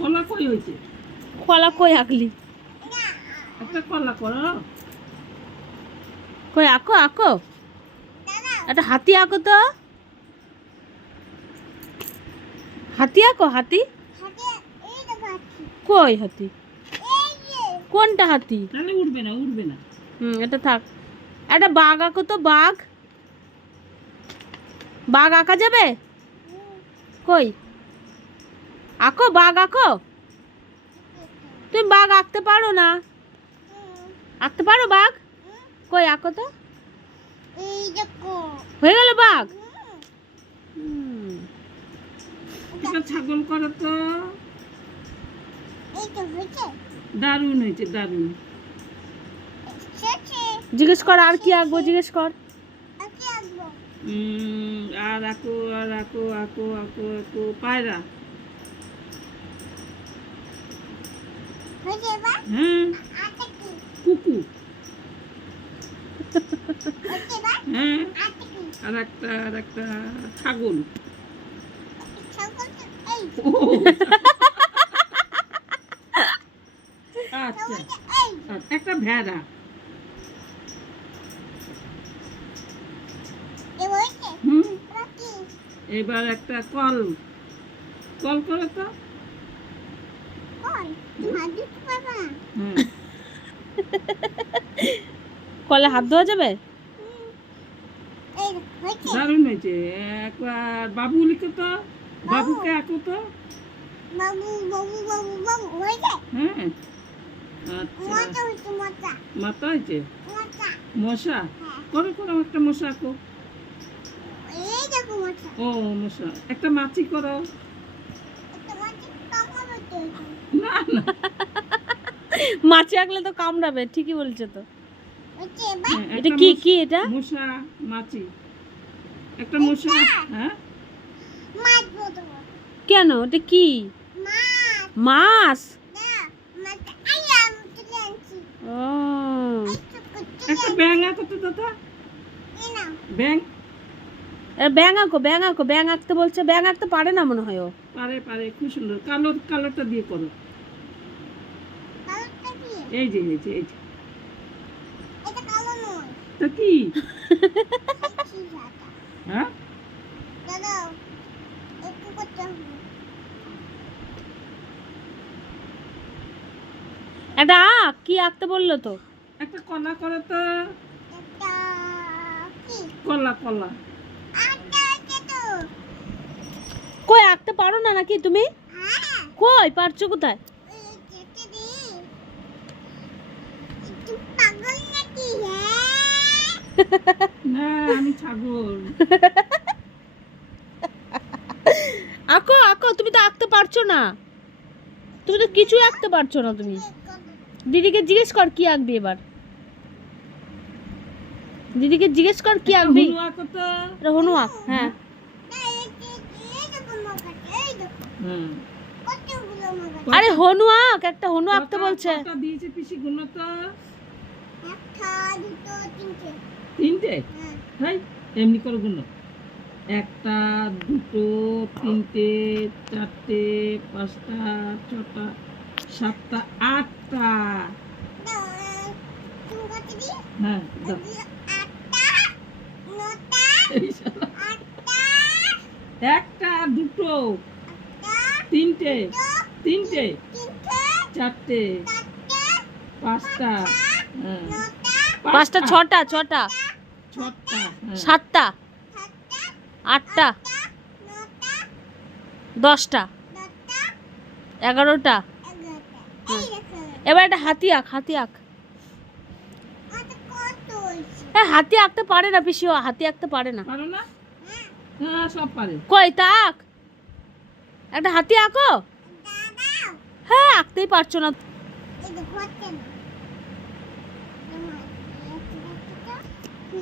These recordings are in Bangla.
কলা কই হয়েছে? কলা কই আঁকলি? একটা কলা করো। কই আঁকো আঁকো। একটা হাতি আঁকো তো। হাতি আঁকো হাতি? কই হাতি? কোনটা হাতি? তাহলে উঠবে না উঠবে না। হুম এটা থাক। একটা বাঘ আঁকো তো বাঘ। বাঘ আঁকা যাবে? কই? আঁকো বাঘ আঁকো। তুমি বাঘ আঁকতে পারো না? আঁকতে পারো বাঘ? কই আঁকো তো? হয়ে গেল বাঘ? ছাগল করো তো। দারুণ হয়েছে দারুণ। জিজ্ঞেস কর আর কি আঁকবো জিজ্ঞেস কর। আর আঁকো আর আঁকো আঁকো আঁকো আঁকো পায়রা। কুকু। হ্যাঁ। আর একটা আর একটা ছাগল। আচ্ছা। একটা ভেড়া। হুম। এবার একটা কল। কল করে তো। কলে হাত ধোয়া যাবে? দারুণ হয়েছে। একবার বাবু লিখো তো। বাবুকে আঁকো তো। বাবু বাবু বাবু বাবু হয়েছে। হ্যাঁ। আচ্ছা। মজা হয়েছে মজা। মাথা হয়েছে? মশা? করো করো একটা মশা আঁকো। ও মশা। একটা মাছি করো একটা মজা কামড় হচ্ছে না না মাছি আঁকলে তো কামড়াবে ঠিকই বলছো তো। এটা কি কি এটা? মশা মাছি। একটা মশা হ্যাঁ? মাছ বলতো কেন? এটা কি? মাছ। মাছ? না মাছ। আই আমি তুলে আনছি ও। একটা ব্যাং আঁকো তো দাদা। এই না ব্যাং এ, ব্যাং আঁকো ব্যাং আঁকো ব্যাং আঁকতে বলছে ব্যাং আঁকতে পারে না মনে হয় ও। পারে পারে খুব সুন্দর। কালো কালোটা দিয়ে করো। এই যে এই যে এই তা কি? হ্যাঁ? একটু করতে হবে। একটা আঁক কি আঁকতে বলল তো? একটা কলা করো তো। কলা কলা। কই আঁকতে পারো না নাকি তুমি? হ্যাঁ। কই পারছ কোথায় এই কেটে দি একটু পাগল নাকি হ্যাঁ না আমি ছাগল। আঁকো আঁকো তুমি তো আঁকতে পারছ না। তুমি তো কিছুই আঁকতে পারছ না তুমি। দিদিকে জিজ্ঞেস কর কি আঁকবি এবার। দিদিকে জিজ্ঞেস কর কি আঁকবি। হনু এটা হনু আঁক হ্যাঁ। আরে হনু আঁক একটা হনু আঁকতে বলছে। দিয়েছে পিসি গুলো তো একটা দুটো তিনটে। তিনটে? হ্যাঁ। এমনি করে গুলো একটা দুটো তিনটে চারটে পাঁচটা ছটা সাতটা আটটা। হ্যাঁ একটা দুটো তিনটে তিনটে চারটে চারটে পাঁচটা হ্যাঁ, পাঁচটা ছটা ছটা। হ্যাঁ। সাতটা। আটটা? দশটা? এগারোটা? এবার একটা হাতি আঁক হাতি আঁক। হ্যাঁ হাতি আঁকতে পারে না পিসি হাতি আঁকতে পারে না। পারো না? হ্যাঁ সব পারে। কই তা আঁক। একটা হাতি আঁকো? হ্যাঁ আঁকতেই পারছ না এই দেখো হচ্ছে না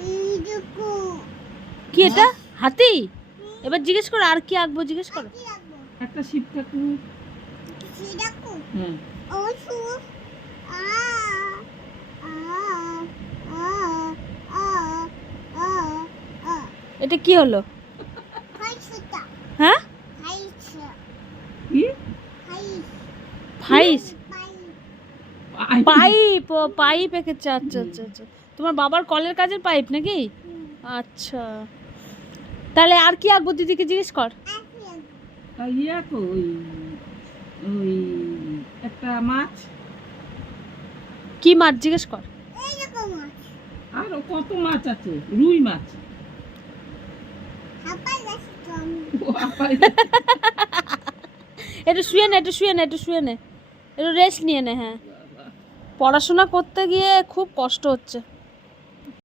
এই দেখো কি এটা? হাতি? এবার জিজ্ঞেস করো আর কি আঁকবো জিজ্ঞেস করো। একটা শিব ঠাকুর। হ্যাঁ। ও সু আ আ আ আ আ আ। এটা কি হলো? হ্যাঁ? High pipe. ও পাইপ এঁকেছে আচ্ছা আচ্ছা আচ্ছা তোমার বাবার কলের কাজের পাইপ নাকি? আচ্ছা। তাহলে আর কি আঁকবো? দিদিকে জিজ্ঞেস কর। ইয়া কো ওই ওই একটা মাছ। কি মাছ? জিজ্ঞেস কর। আরও কত মাছ আছে? রুই মাছ। একটু শুয়ে নে একটু শুয়ে নে একটু শুয়ে নে। একটু রেস্ট নিয়ে নে হ্যাঁ। পড়াশোনা করতে গিয়ে খুব কষ্ট হচ্ছে।